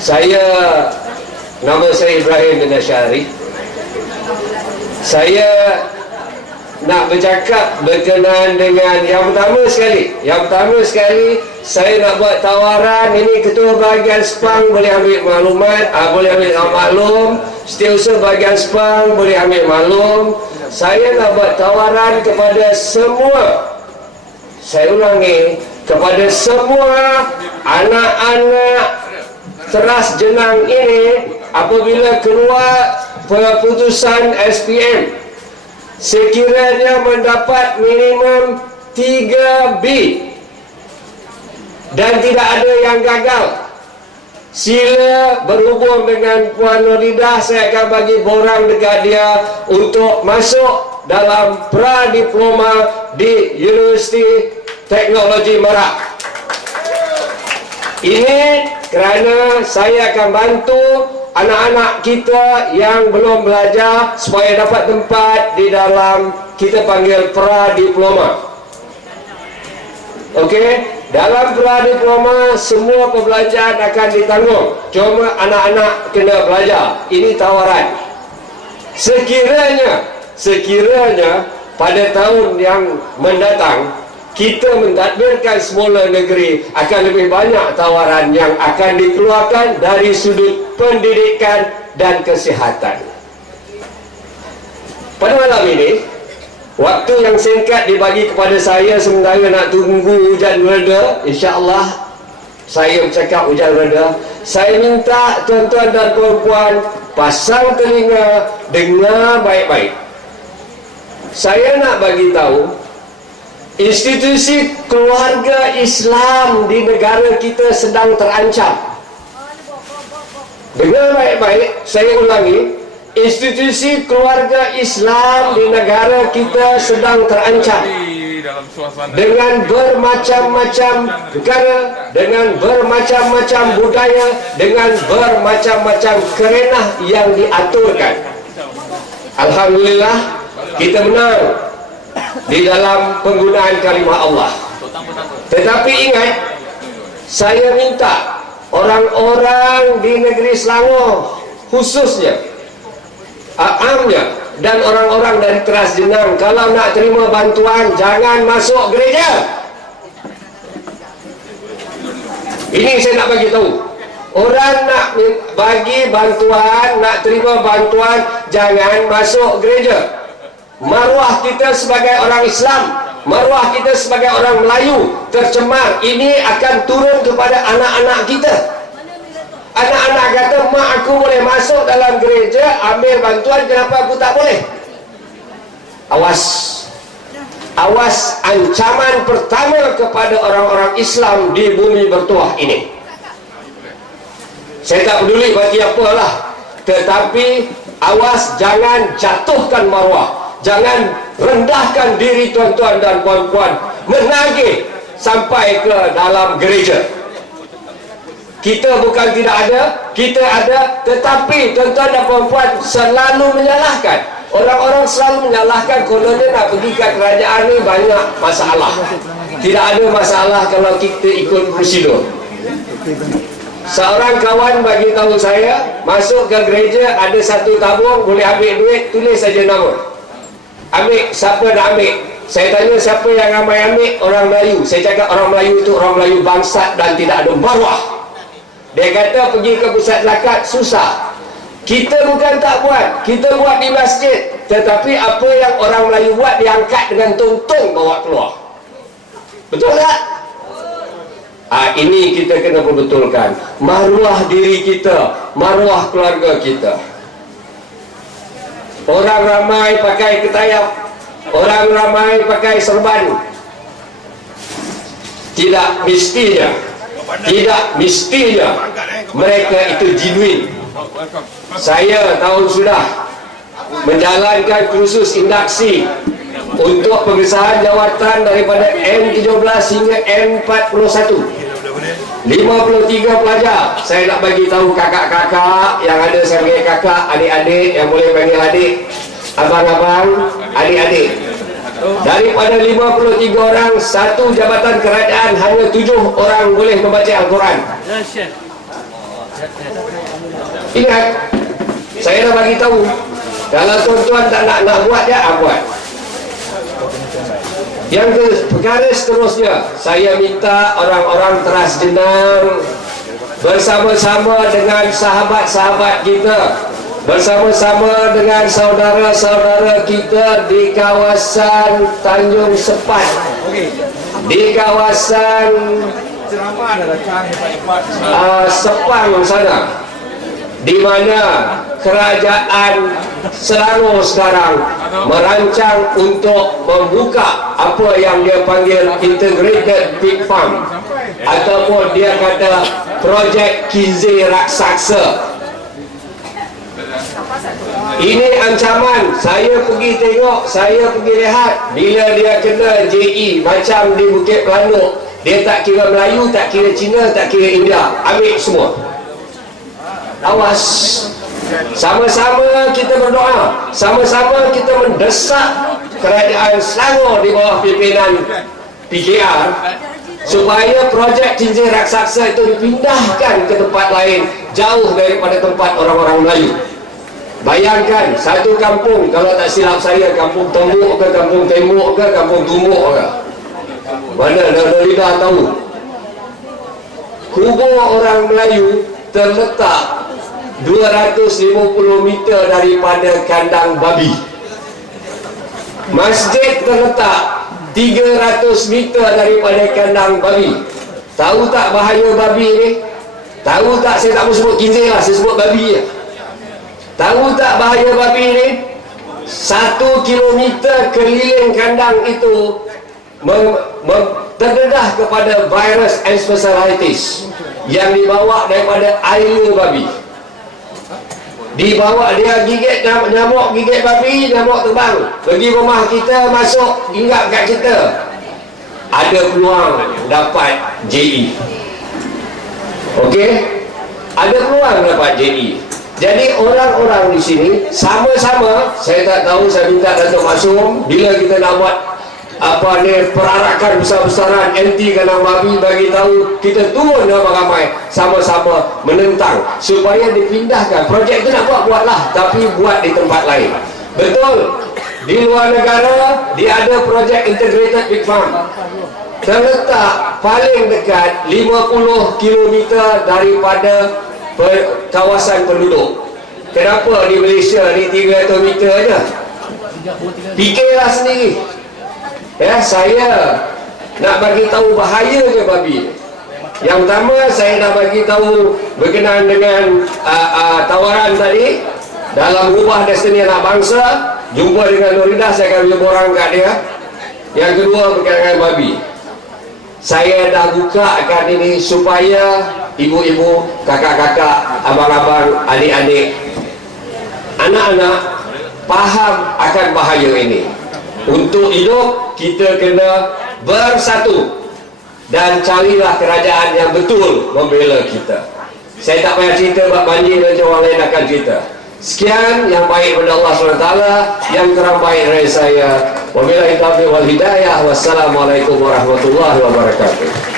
Saya, nama saya Ibrahim bin Asyari. Saya nak bercakap berkenaan dengan yang pertama sekali, saya nak buat tawaran. Ini ketua bahagian SPANG boleh ambil maklumat, boleh ambil maklum. Setiausaha bahagian SPANG boleh ambil maklum. Saya nak buat tawaran kepada semua, saya ulangi, kepada semua anak-anak teras jenang ini, apabila keluar keputusan SPM, sekiranya mendapat minimum 3B dan tidak ada yang gagal, sila berhubung dengan Puan Nuridah. Saya akan bagi borang dekat dia untuk masuk dalam pra-diploma di Universiti Teknologi Merak. Ini kerana saya akan bantu anak-anak kita yang belum belajar supaya dapat tempat di dalam, kita panggil pra-diploma. Okey, dalam pra-diploma semua pembelajaran akan ditanggung, cuma anak-anak kena belajar. Ini tawaran. Sekiranya pada tahun yang mendatang kita mentadbirkan semula negeri, akan lebih banyak tawaran yang akan dikeluarkan dari sudut pendidikan dan kesihatan. Pada malam ini, waktu yang singkat dibagi kepada saya sementara nak tunggu hujan reda. InsyaAllah saya bercakap hujan reda. Saya minta tuan-tuan dan puan-puan pasang telinga, dengar baik-baik. Saya nak bagi tahu institusi keluarga Islam di negara kita sedang terancam. Dengar baik-baik, saya ulangi, institusi keluarga Islam di negara kita sedang terancam dengan bermacam-macam negara, dengan bermacam-macam budaya, dengan bermacam-macam kerenah yang diaturkan. Alhamdulillah, kita menang di dalam penggunaan kalimah Allah. Tetapi ingat, saya minta orang-orang di negeri Selangor khususnya, amnya, dan orang-orang dari teras jenang, kalau nak terima bantuan jangan masuk gereja. Ini saya nak bagi tahu. Orang nak bagi bantuan, nak terima bantuan, jangan masuk gereja. Maruah kita sebagai orang Islam, maruah kita sebagai orang Melayu tercemar. Ini akan turun kepada anak-anak kita. Anak-anak kata, mak aku boleh masuk dalam gereja ambil bantuan, kenapa aku tak boleh? Awas, awas, ancaman pertama kepada orang-orang Islam di bumi bertuah ini. Saya tak peduli bagi apalah, tetapi awas, jangan jatuhkan maruah, jangan rendahkan diri tuan-tuan dan puan-puan menagih sampai ke dalam gereja. Kita bukan tidak ada, kita ada, tetapi tuan-tuan dan puan-puan selalu menyalahkan. Orang-orang selalu menyalahkan, kononnya nak pergi ke kerajaan ni banyak masalah. Tidak ada masalah kalau kita ikut prosedur. Seorang kawan bagi tahu saya, masuk ke gereja ada satu tabung, boleh ambil duit, tulis saja nama. Ambil, siapa nak ambil? Saya tanya siapa yang ramai ambil? Orang Melayu. Saya cakap orang Melayu itu orang Melayu bangsat dan tidak ada maruah. Dia kata pergi ke pusat zakat susah. Kita bukan tak buat, kita buat di masjid, tetapi apa yang orang Melayu buat diangkat dengan tungtung bawa keluar. Betul tak? Ini kita kena perbetulkan. Maruah diri kita, maruah keluarga kita. Orang ramai pakai ketayap, orang ramai pakai serban. Tidak mestinya mereka itu genuine. Saya tahun sudah menjalankan kursus induksi untuk pengesahan jawatan daripada N13 hingga N41. 53 pelajar. Saya nak bagi tahu kakak-kakak yang ada, saya panggil kakak, adik-adik yang boleh panggil adik, abang-abang, adik-adik. Daripada 53 orang, satu jabatan kerajaan hanya 7 orang boleh membaca Al-Quran. Ingat, saya dah bagi tahu. Kalau tuan-tuan tak nak buat, ya buat. Yang perkara seterusnya, saya minta orang-orang teras jenang bersama-sama dengan sahabat-sahabat kita, bersama-sama dengan saudara-saudara kita di kawasan Tanjung Sepat, di kawasan Sepang sana, di mana kerajaan Selangor sekarang merancang untuk membuka apa yang dia panggil Integrated Pig Farm, ataupun dia kata projek kizi raksasa. Ini ancaman. Saya pergi tengok, saya pergi lihat, bila dia kena JE macam di Bukit Pelanuk, dia tak kira Melayu, tak kira Cina, tak kira India, ambil semua. Awas. Sama-sama kita berdoa, sama-sama kita mendesak kerajaan Selangor di bawah pimpinan PKR supaya projek cincin raksasa itu dipindahkan ke tempat lain, jauh daripada tempat orang-orang Melayu. Bayangkan satu kampung, kalau tak silap saya, kampung Tembuk ke, kampung Tembuk ke, kampung Tumbuk ke, mana lidah tahu, kubur orang Melayu terletak 250 meter daripada kandang babi. Masjid terletak 300 meter daripada kandang babi. Tahu tak bahaya babi ni? Tahu tak, saya tak mau sebut kinzir lah, saya sebut babi je. Tahu tak bahaya babi ni? 1 kilometer keliling kandang itu terdedah kepada virus encephalitis yang dibawa daripada air babi. Dibawa, dia gigit nyamuk, gigit babi, nyamuk terbang pergi rumah kita, masuk hinggap kat kita, ada peluang dapat JE. Okey, ada peluang dapat JE. Jadi orang-orang di sini sama-sama, saya tak tahu, saya minta Datuk Maksum, bila kita nak buat apa ni perarakan besar-besaran anti kandang babi, bagi tahu kita turun ramai-ramai sama-sama menentang supaya dipindahkan. Projek itu nak buatlah, tapi buat di tempat lain. Betul, di luar negara dia ada projek Integrated Pig Farm, terletak paling dekat 50 km daripada kawasan penduduk. Kenapa di Malaysia ni 300 meter aja? Fikirlah sendiri. Ya, saya nak bagi tahu bahayanya babi. Yang pertama, saya nak bagi tahu berkenaan dengan tawaran tadi dalam Ubah Destiny Anak Bangsa. Jumpa dengan Nuridah, saya akan berborang kat dia. Yang kedua, berkenaan dengan babi. Saya dah bukakan ini supaya ibu-ibu, kakak-kakak, abang-abang, adik-adik, anak-anak faham akan bahaya ini. Untuk hidup, kita kena bersatu dan carilah kerajaan yang betul membela kita. Saya tak payah cerita bab banjir, nanti orang lain akan cerita. Sekian yang baik pada Allah SWT, yang kurang baik dari saya. Wabillahi taufiq wal hidayah. Wassalamualaikum warahmatullahi wabarakatuh.